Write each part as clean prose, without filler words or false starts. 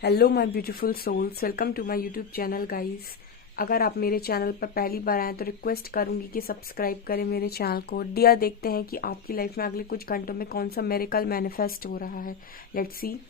Hello my beautiful souls, welcome to my YouTube channel guys. अगर आप मेरे channel पर पहली बार आए तो रिक्वेस्ट करूंगी कि सब्सक्राइब करें मेरे चैनल को। डियर, देखते हैं कि आपकी लाइफ में अगले कुछ घंटों में कौन सा मिरेकल मैनिफेस्ट हो रहा है। Let's see.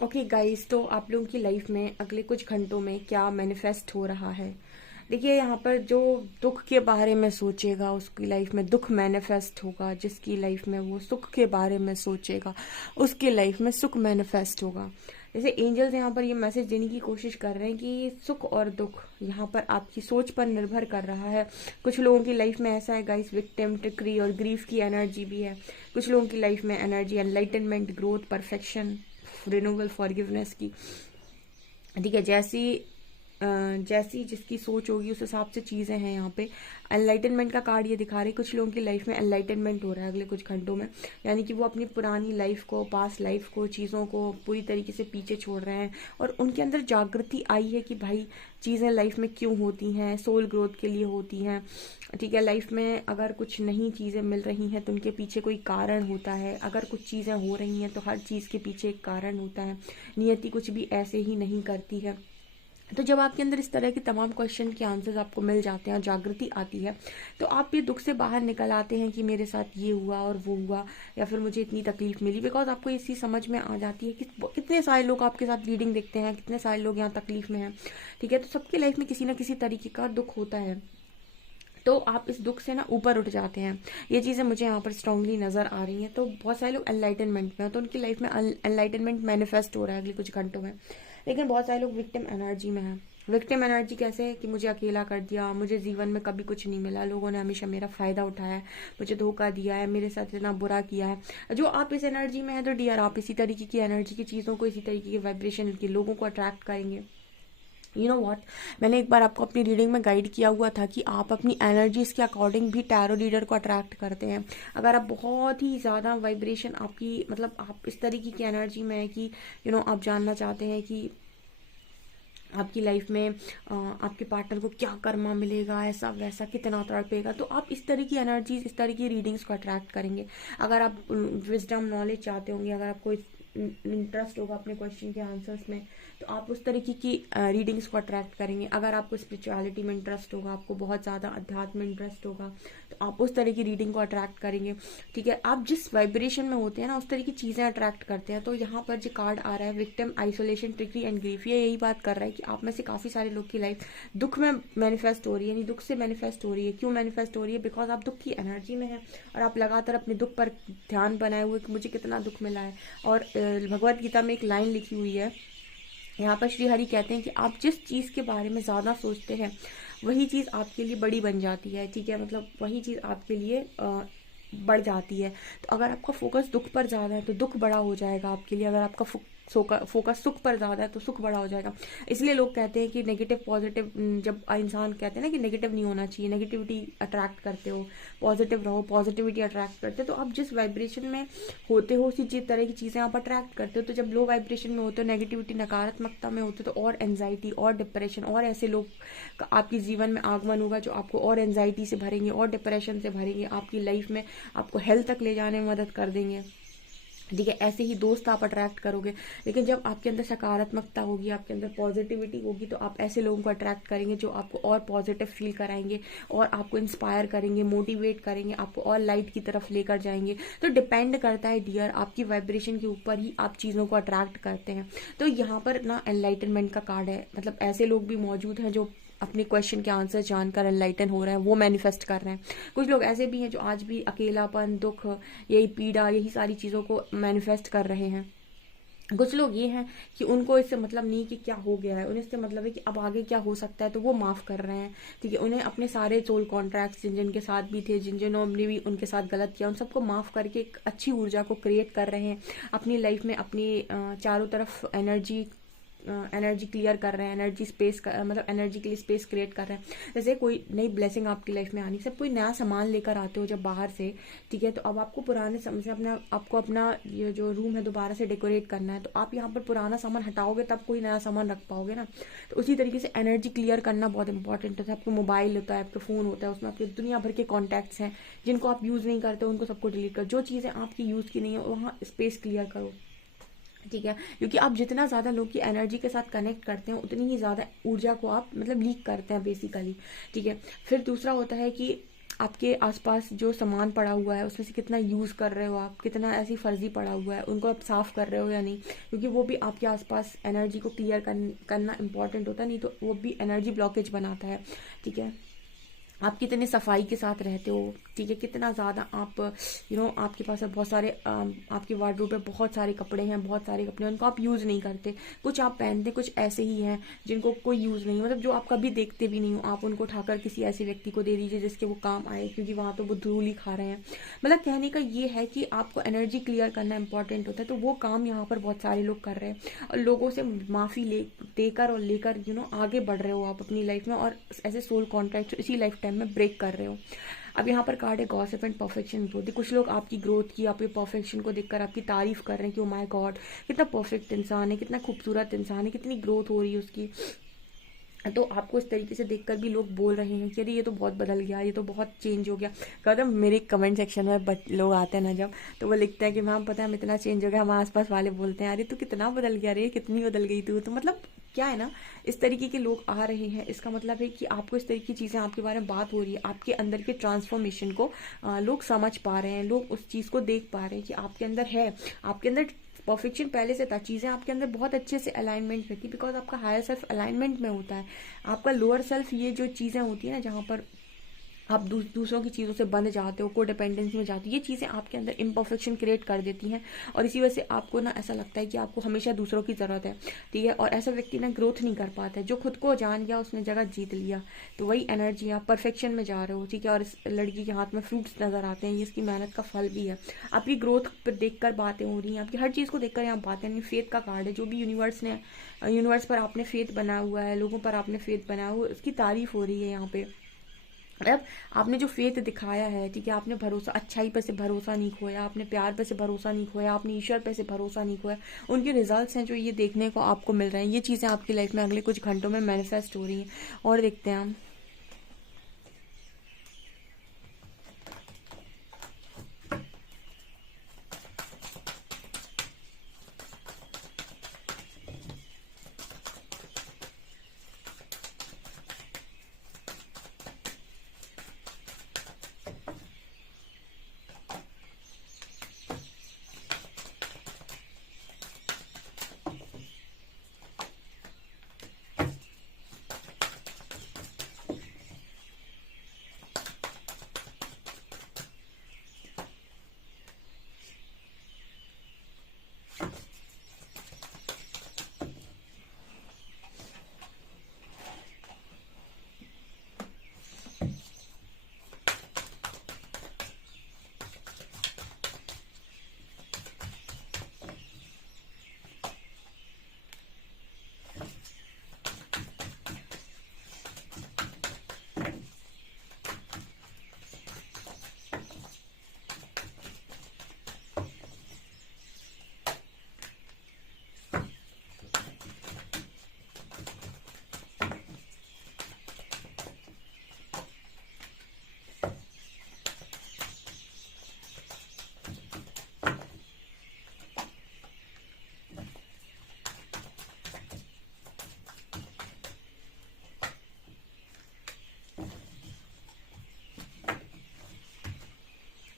ओके गाइस, तो आप लोगों की लाइफ में अगले कुछ घंटों में क्या मैनिफेस्ट हो रहा है। देखिए, यहाँ पर जो दुख के बारे में सोचेगा उसकी लाइफ में दुख मैनिफेस्ट होगा। जिसकी लाइफ में वो सुख के बारे में सोचेगा उसकी लाइफ में सुख मैनिफेस्ट होगा। जैसे एंजल्स यहाँ पर ये मैसेज देने की कोशिश कर रहे हैं कि सुख और दुख यहाँ पर आपकी सोच पर निर्भर कर रहा है। कुछ लोगों की लाइफ में ऐसा है गाइस, विक्टिम, ट्रिकरी और ग्रीफ की एनर्जी भी है। कुछ लोगों की लाइफ में energy enlightenment, growth, perfection, renewal, forgiveness की। ठीक है, जैसी जिसकी सोच होगी उस हिसाब से चीज़ें हैं। यहाँ पे एनलाइटनमेंट का कार्ड ये दिखा रही है, कुछ लोगों की लाइफ में एनलाइटनमेंट हो रहा है अगले कुछ घंटों में। यानी कि वो अपनी पुरानी लाइफ को, पास्ट लाइफ को, चीज़ों को पूरी तरीके से पीछे छोड़ रहे हैं और उनके अंदर जागृति आई है कि भाई चीज़ें लाइफ में क्यों होती हैं, सोल ग्रोथ के लिए होती हैं। ठीक है, लाइफ में अगर कुछ नई चीज़ें मिल रही हैं तो उनके पीछे कोई कारण होता है। अगर कुछ चीज़ें हो रही हैं तो हर चीज़ के पीछे एक कारण होता है। नियति कुछ भी ऐसे ही नहीं करती है। तो जब आपके अंदर इस तरह के तमाम क्वेश्चन के आंसर्स आपको मिल जाते हैं और जागृति आती है तो आप ये दुख से बाहर निकल आते हैं कि मेरे साथ ये हुआ और वो हुआ, या फिर मुझे इतनी तकलीफ मिली। बिकॉज आपको ये चीज़ समझ में आ जाती है कि कितने सारे लोग आपके साथ रीडिंग देखते हैं, कितने सारे लोग यहाँ तकलीफ में हैं। ठीक है, तो सबकी लाइफ में किसी ना किसी तरीके का दुख होता है। तो आप इस दुख से ना ऊपर उठ जाते हैं। ये चीज़ें मुझे यहाँ पर स्ट्रांगली नज़र आ रही हैं। तो बहुत सारे लोग एनलाइटनमेंट में हैं तो उनकी लाइफ में एनलाइटनमेंट मैनिफेस्ट हो रहा है अगले कुछ घंटों में। लेकिन बहुत सारे लोग विक्टिम एनर्जी में हैं। विक्टिम एनर्जी कैसे है कि मुझे अकेला कर दिया, मुझे जीवन में कभी कुछ नहीं मिला, लोगों ने हमेशा मेरा फ़ायदा उठाया है, मुझे धोखा दिया है, मेरे साथ इतना बुरा किया है। जो आप इस एनर्जी में है तो डियर, आप इसी तरीके की एनर्जी की चीज़ों को, इसी तरीके के वाइब्रेशन के लोगों को अट्रैक्ट करेंगे। यू नो व्हाट, मैंने एक बार आपको अपनी रीडिंग में गाइड किया हुआ था कि आप अपनी एनर्जीज के अकॉर्डिंग भी टैरो रीडर को अट्रैक्ट करते हैं। अगर आप बहुत ही ज़्यादा वाइब्रेशन आपकी, मतलब आप इस तरीके की एनर्जी में है कि आप जानना चाहते हैं कि आपकी लाइफ में आपके पार्टनर को क्या कर्मा मिलेगा, ऐसा वैसा, कितना तड़पेगा, तो आप इस तरह की एनर्जीज, इस तरह की रीडिंग्स को अट्रैक्ट करेंगे। अगर आप विजडम नॉलेज चाहते होंगे, अगर आपको इंटरेस्ट होगा अपने क्वेश्चन के आंसर्स में, तो आप उस तरीके की रीडिंग्स को अट्रैक्ट करेंगे। अगर आपको स्पिरिचुअलिटी में इंटरेस्ट होगा, आपको बहुत ज़्यादा अध्यात्म में इंटरेस्ट होगा, तो आप उस तरह की रीडिंग को अट्रैक्ट करेंगे। ठीक है, आप जिस वाइब्रेशन में होते हैं ना, उस तरह की चीज़ें अट्रैक्ट करते हैं। तो यहाँ पर जो कार्ड आ रहा है victim, isolation, tricky and grief, ये यही बात कर रहा है कि आप में से काफ़ी सारे लोग की लाइफ दुख में मैनिफेस्ट हो रही है, यानी दुख से मैनिफेस्ट हो रही है। क्यों मैनिफेस्ट हो रही है? बिकॉज आप दुख की एनर्जी में है और आप लगातार अपने दुख पर ध्यान बनाए हुए कि मुझे कितना दुख मिला है। और भगवत गीता में एक लाइन लिखी हुई है, यहाँ पर श्री हरि कहते हैं कि आप जिस चीज़ के बारे में ज़्यादा सोचते हैं वही चीज़ आपके लिए बड़ी बन जाती है। ठीक है, मतलब वही चीज़ आपके लिए बढ़ जाती है। तो अगर आपका फोकस दुख पर ज़्यादा है तो दुख बड़ा हो जाएगा आपके लिए, अगर आपका फोकस सुख पर ज़्यादा है तो सुख बड़ा हो जाएगा। इसलिए लोग कहते हैं कि नेगेटिव पॉजिटिव, जब इंसान कहते हैं ना कि नेगेटिव नहीं होना चाहिए, नेगेटिविटी अट्रैक्ट करते हो, पॉजिटिव रहो, पॉजिटिविटी अट्रैक्ट करते हो। तो आप जिस वाइब्रेशन में होते हो उसी चीज तरह की चीज़ें आप अट्रैक्ट करते हो। तो जब लो वाइब्रेशन में होते हो, नेगेटिविटी, नकारात्मकता में होते हो, तो और एंजाइटी और डिप्रेशन और ऐसे लोग का आपके जीवन में आगमन होगा जो आपको और एंजाइटी से भरेंगे और डिप्रेशन से भरेंगे, आपकी लाइफ में आपको हेल्थ तक ले जाने में मदद कर देंगे। ठीक है, ऐसे ही दोस्त आप अट्रैक्ट करोगे। लेकिन जब आपके अंदर सकारात्मकता होगी, आपके अंदर पॉजिटिविटी होगी, तो आप ऐसे लोगों को अट्रैक्ट करेंगे जो आपको और पॉजिटिव फील कराएंगे और आपको इंस्पायर करेंगे, मोटिवेट करेंगे, आपको और लाइट की तरफ लेकर जाएंगे। तो डिपेंड करता है डियर, आपकी वाइब्रेशन के ऊपर ही आप चीज़ों को अट्रैक्ट करते हैं। तो यहाँ पर ना एनलाइटनमेंट का कार्ड है, मतलब ऐसे लोग भी मौजूद हैं जो अपने क्वेश्चन के आंसर जानकर एनलाइटन हो रहे हैं, वो मैनिफेस्ट कर रहे हैं। कुछ लोग ऐसे भी हैं जो आज भी अकेलापन, दुख, यही पीड़ा, यही सारी चीज़ों को मैनिफेस्ट कर रहे हैं। कुछ लोग ये हैं कि उनको इससे मतलब नहीं कि क्या हो गया है, उन्हें इससे मतलब है कि अब आगे क्या हो सकता है, तो वो माफ़ कर रहे हैं। ठीक है, उन्हें अपने सारे सोल कॉन्ट्रैक्ट्स जिन जिन के साथ भी थे, जिन जिन्होंने भी उनके साथ गलत किया, उन सबको माफ़ करके एक अच्छी ऊर्जा को क्रिएट कर रहे हैं अपनी लाइफ में। अपनी चारों तरफ एनर्जी क्लियर कर रहे हैं, एनर्जी स्पेस मतलब एनर्जी के लिए स्पेस क्रिएट कर रहे हैं। जैसे कोई नई ब्लेसिंग आपकी लाइफ में आनी, सब कोई नया सामान लेकर आते हो जब बाहर से। ठीक है, तो अब आपको पुराने समय से आपको अपना ये जो रूम है दोबारा से डेकोरेट करना है, तो आप यहाँ पर पुराना सामान हटाओगे तब कोई नया सामान रख पाओगे ना। तो उसी तरीके से एनर्जी क्लियर करना बहुत इंपॉर्टेंट होता है। आपको मोबाइल होता है, आपका फ़ोन होता है, उसमें आपके दुनिया भर के कॉन्टैक्ट्स हैं जिनको आप यूज़ नहीं करते, उनको सबको डिलीट करो। जो चीज़ें आपकी यूज़ की नहीं है वहाँ स्पेस क्लियर करो। ठीक है, क्योंकि आप जितना ज़्यादा लोग की एनर्जी के साथ कनेक्ट करते हैं उतनी ही ज़्यादा ऊर्जा को आप मतलब लीक करते हैं बेसिकली। ठीक है, फिर दूसरा होता है कि आपके आसपास जो सामान पड़ा हुआ है उसमें से कितना यूज़ कर रहे हो आप, कितना ऐसी फर्जी पड़ा हुआ है उनको आप साफ़ कर रहे हो या नहीं, क्योंकि वो भी आपके आसपास एनर्जी को क्लियर करना इंपॉर्टेंट होता है, नहीं तो वो भी एनर्जी ब्लॉकेज बनाता है। ठीक है, आप कितने सफाई के साथ रहते हो। ठीक है, कितना ज़्यादा आप आपके पास बहुत सारे आपके वार्डरोब में बहुत सारे कपड़े हैं, बहुत सारे कपड़े उनको आप यूज़ नहीं करते, कुछ आप पहनते, कुछ ऐसे ही हैं जिनको कोई यूज़ नहीं, मतलब जो आप कभी देखते भी नहीं हो, आप उनको उठाकर किसी ऐसे व्यक्ति को दे दीजिए जिसके वो काम आए, क्योंकि वहाँ तो वो धूल ही खा रहे हैं। मतलब कहने का ये है कि आपको एनर्जी क्लियर करना इंपॉर्टेंट होता है, तो वो काम यहाँ पर बहुत सारे लोग कर रहे हैं और लोगों से माफ़ी देकर और लेकर आगे बढ़ रहे हो आप अपनी लाइफ में, और ऐसे सोल कॉन्ट्रैक्ट इसी लाइफ टाइम में ब्रेक कर रहे हो। अब यहाँ पर कार्ड है गॉसिप एंड परफेक्शन ग्रोथ। कुछ लोग आपकी ग्रोथ की, आपके परफेक्शन को देखकर आपकी तारीफ कर रहे हैं कि ओ माय गॉड कितना परफेक्ट इंसान है, कितना खूबसूरत इंसान है, कितनी ग्रोथ हो रही है उसकी। तो आपको इस तरीके से देखकर भी लोग बोल रहे हैं कि अरे ये तो बहुत बदल गया, ये तो बहुत चेंज हो गया। कदम मेरे कमेंट सेक्शन में लोग आते हैं ना जब, तो वो लिखते हैं कि मैम पता है हम इतना चेंज हो गया, हमारे आसपास वाले बोलते हैं अरे तू कितना बदल गया, अरे कितनी बदल गई तू। तो मतलब क्या है ना, इस तरीके के लोग आ रहे हैं, इसका मतलब है कि आपको इस तरीके की चीज़ें आपके बारे में बात हो रही है, आपके अंदर के ट्रांसफॉर्मेशन को लोग समझ पा रहे हैं, लोग उस चीज़ को देख पा रहे हैं कि आपके अंदर है, आपके अंदर परफेक्शन पहले से था, चीज़ें आपके अंदर बहुत अच्छे से अलाइनमेंट में थी, बिकॉज आपका हायर सेल्फ अलाइनमेंट में होता है। आपका लोअर सेल्फ ये जो चीज़ें होती है ना जहाँ पर आप दूसरों की चीज़ों से बंध जाते हो, को डिपेंडेंसी में जाते हो, ये चीज़ें आपके अंदर इम्परफेक्शन क्रिएट कर देती हैं और इसी वजह से आपको ना ऐसा लगता है कि आपको हमेशा दूसरों की ज़रूरत है। ठीक है, और ऐसा व्यक्ति ना ग्रोथ नहीं कर पाता है, जो खुद को जान गया उसने जगह जीत लिया, तो वही एनर्जी आप परफेक्शन में जा रहे हो। ठीक है, और इस लड़की के हाथ में फ्रूट्स नज़र आते हैं, ये इसकी मेहनत का फल भी है। आपकी ग्रोथ पर देख कर बातें हो रही हैं, आपकी हर चीज़ को देखकर यहाँ बातें नहीं। फेथ का कार्ड है, जो भी यूनिवर्स पर आपने फेथ बना हुआ है, लोगों पर आपने फेथ बनाया हुआ, उसकी तारीफ हो रही है यहाँ पे। मतलब आपने जो फेथ दिखाया है, ठीक है, आपने भरोसा, अच्छाई पे से भरोसा नहीं खोया, आपने प्यार पे से भरोसा नहीं खोया, आपने ईश्वर पे से भरोसा नहीं खोया, उनके रिजल्ट्स हैं जो ये देखने को आपको मिल रहे हैं। ये चीज़ें आपकी लाइफ में अगले कुछ घंटों में मैनिफेस्ट हो रही हैं। और देखते हैं हम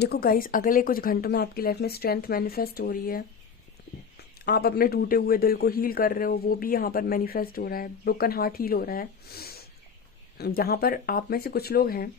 देखो गाइस, अगले कुछ घंटों में आपकी लाइफ में स्ट्रेंथ मैनिफेस्ट हो रही है। आप अपने टूटे हुए दिल को हील कर रहे हो, वो भी यहाँ पर मैनिफेस्ट हो रहा है। ब्रोकन हार्ट हील हो रहा है। यहाँ पर आप में से कुछ लोग हैं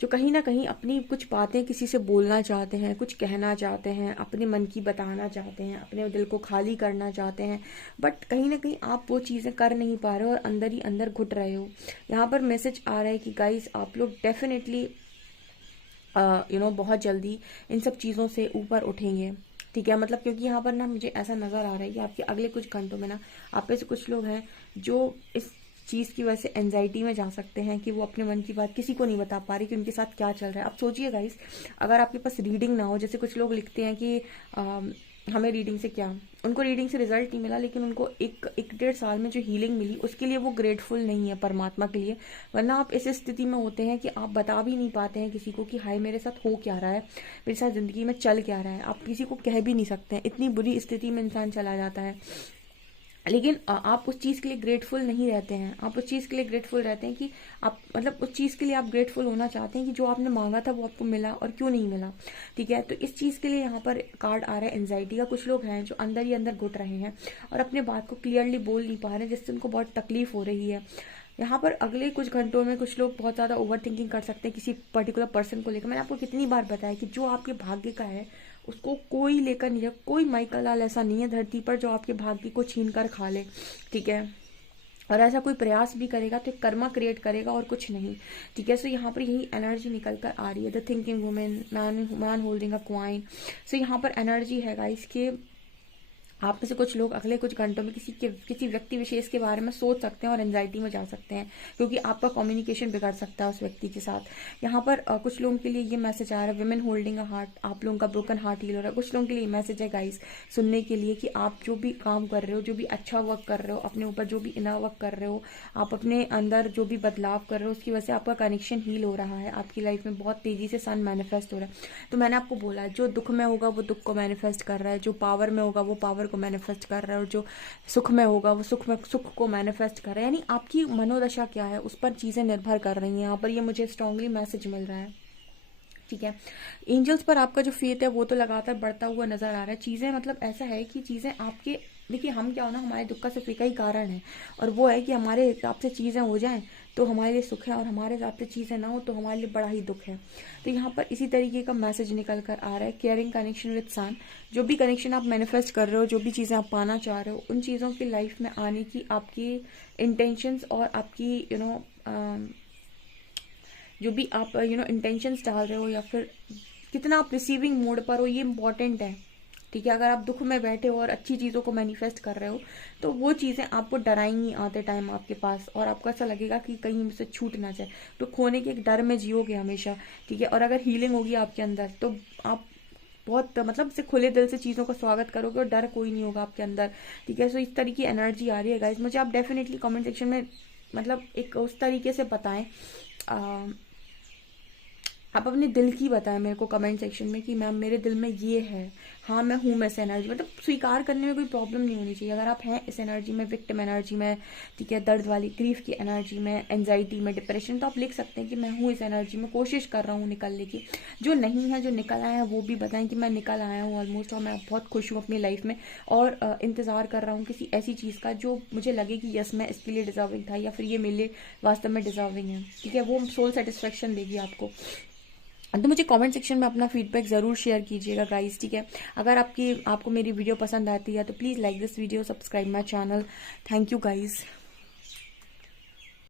जो कहीं ना कहीं अपनी कुछ बातें किसी से बोलना चाहते हैं, कुछ कहना चाहते हैं, अपने मन की बताना चाहते हैं, अपने दिल को खाली करना चाहते हैं, बट कहीं ना कहीं आप वो चीज़ें कर नहीं पा रहे हो और अंदर ही अंदर घुट रहे हो। यहाँ पर मैसेज आ रहा है कि गाइस, आप लोग डेफिनेटली बहुत जल्दी इन सब चीज़ों से ऊपर उठेंगे। ठीक है, मतलब क्योंकि यहाँ पर ना मुझे ऐसा नज़र आ रहा है कि आपके अगले कुछ घंटों में ना आप में से कुछ लोग हैं जो इस चीज़ की वजह से एंजाइटी में जा सकते हैं कि वो अपने मन की बात किसी को नहीं बता पा रही कि उनके साथ क्या चल रहा है। अब सोचिए गाइस, अगर आपके पास रीडिंग ना हो, जैसे कुछ लोग लिखते हैं कि हमें रीडिंग से क्या, उनको रीडिंग से रिजल्ट नहीं मिला, लेकिन उनको एक 1.5 साल में जो हीलिंग मिली उसके लिए वो ग्रेटफुल नहीं है परमात्मा के लिए। वरना आप इस स्थिति में होते हैं कि आप बता भी नहीं पाते हैं किसी को कि हाय मेरे साथ हो क्या रहा है, मेरे साथ ज़िंदगी में चल क्या रहा है। आप किसी को कह भी नहीं सकते हैं, इतनी बुरी स्थिति में इंसान चला जाता है। लेकिन आप उस चीज़ के लिए ग्रेटफुल नहीं रहते हैं। आप उस चीज़ के लिए ग्रेटफुल रहते हैं कि आप, मतलब उस चीज़ के लिए आप ग्रेटफुल होना चाहते हैं कि जो आपने मांगा था वो आपको मिला, और क्यों नहीं मिला। ठीक है, तो इस चीज़ के लिए यहाँ पर कार्ड आ रहा है एंजाइटी का। कुछ लोग हैं जो अंदर ही अंदर घुट रहे हैं और अपने बात को क्लियरली बोल नहीं पा रहे, जिससे उनको बहुत तकलीफ हो रही है। यहाँ पर अगले कुछ घंटों में कुछ लोग बहुत ज़्यादा ओवर थिंकिंग कर सकते हैं किसी पर्टिकुलर पर्सन को लेकर। मैंने आपको कितनी बार बताया कि जो आपके भाग्य का है उसको कोई लेकर नहीं है। कोई माइकल लाल ऐसा नहीं है धरती पर जो आपके भाग्य को छीन कर खा ले। ठीक है, और ऐसा कोई प्रयास भी करेगा तो कर्मा क्रिएट करेगा और कुछ नहीं। ठीक है, सो यहाँ पर यही एनर्जी निकल कर आ रही है, the thinking women, man holding a coin. So यहाँ पर एनर्जी है गाइस कि आप में से कुछ लोग अगले कुछ घंटों में किसी व्यक्ति विशेष के बारे में सोच सकते हैं और एंजाइटी में जा सकते हैं, क्योंकि आपका कम्युनिकेशन बिगड़ सकता है उस व्यक्ति के साथ। यहाँ पर कुछ लोगों के लिए ये मैसेज आ रहा है, विमेन होल्डिंग अ हार्ट, आप लोगों का ब्रोकन हार्ट हील हो रहा है। कुछ लोगों के लिए मैसेज है गाइस सुनने के लिए कि आप जो भी काम कर रहे हो, जो भी अच्छा वर्क कर रहे हो, अपने ऊपर जो भी इनर वर्क कर रहे हो, आप अपने अंदर जो भी बदलाव कर रहे हो, उसकी वजह से आपका कनेक्शन हील हो रहा है। आपकी लाइफ में बहुत तेजी से सन मैनिफेस्ट हो रहा है। तो मैंने आपको बोला, जो दुख में होगा वो दुख को मैनिफेस्ट कर रहा है, जो पावर में होगा वो पावर को मैनिफेस्ट कर रहा है, और जो सुख में होगा वो सुख को मैनिफेस्ट कर रहा है। यानी आपकी मनोदशा क्या है उस पर चीज़ें निर्भर कर रही हैं। यहाँ पर ये मुझे स्ट्रांगली मैसेज मिल रहा है। ठीक है, एंजल्स पर आपका जो फेथ है वो तो लगातार बढ़ता हुआ नजर आ रहा है। चीज़ें, मतलब ऐसा है कि चीज़ें आपके, देखिए हम क्या हो ना, हमारे दुख का सिर्फ एक ही कारण है, और वो है कि हमारे हिसाब से चीज़ें हो जाएं तो हमारे लिए सुख है, और हमारे हिसाब से चीज़ें ना हो तो हमारे लिए बड़ा ही दुख है। तो यहाँ पर इसी तरीके का मैसेज निकल कर आ रहा है, केयरिंग कनेक्शन विद सन। जो भी कनेक्शन आप मैनिफेस्ट कर रहे हो, जो भी चीज़ें आप पाना चाह रहे हो, उन चीज़ों की लाइफ में आने की आपकी इंटेंशंस और आपकी जो भी आप इंटेंशंस डाल रहे हो, या फिर कितना आप रिसीविंग मोड पर हो, ये इंपॉर्टेंट है। ठीक है, अगर आप दुख में बैठे हो और अच्छी चीज़ों को मैनिफेस्ट कर रहे हो तो वो चीज़ें आपको डराएंगी आते टाइम आपके पास, और आपको ऐसा लगेगा कि कहीं मुझसे छूट ना जाए। तो खोने के एक डर में जियोगे हमेशा। ठीक है, और अगर हीलिंग होगी आपके अंदर तो आप बहुत, मतलब से खुले दिल से चीज़ों का स्वागत करोगे और डर कोई नहीं होगा आपके अंदर। ठीक है, सो इस तरीके की एनर्जी आ रही है गाइस। मुझे आप डेफिनेटली कमेंट सेक्शन में, मतलब एक उस तरीके से बताएं, आप अपने दिल की बताएं मेरे को कमेंट सेक्शन में कि मैम मेरे दिल में ये है, हाँ मैं हूँ, मैं इस एनर्जी, मतलब स्वीकार करने में कोई प्रॉब्लम नहीं होनी चाहिए। अगर आप हैं इस एनर्जी में, विक्टिम एनर्जी में, ठीक है, दर्द वाली ग्रीफ की एनर्जी में, एंजाइटी में, डिप्रेशन, तो आप लिख सकते हैं कि मैं हूँ इस एनर्जी में, कोशिश कर रहा हूँ निकलने की। जो नहीं है, जो निकल आया है वो भी बताएं कि मैं निकल आया हूँ ऑलमोस्ट, और मैं बहुत खुश हूँ अपनी लाइफ में, और इंतज़ार कर रहा हूँ किसी ऐसी चीज़ का जो मुझे लगे कि यस मैं इसके लिए डिजर्विंग था, या फिर ये मेरे लिए वास्तव में डिजर्विंग है। ठीक है, वो सोल सेटिस्फेक्शन देगी आपको। तो मुझे कमेंट सेक्शन में अपना फीडबैक ज़रूर शेयर कीजिएगा गाइस। ठीक है, अगर आपको मेरी वीडियो पसंद आती है तो please like this video, subscribe my channel. Thank you guys.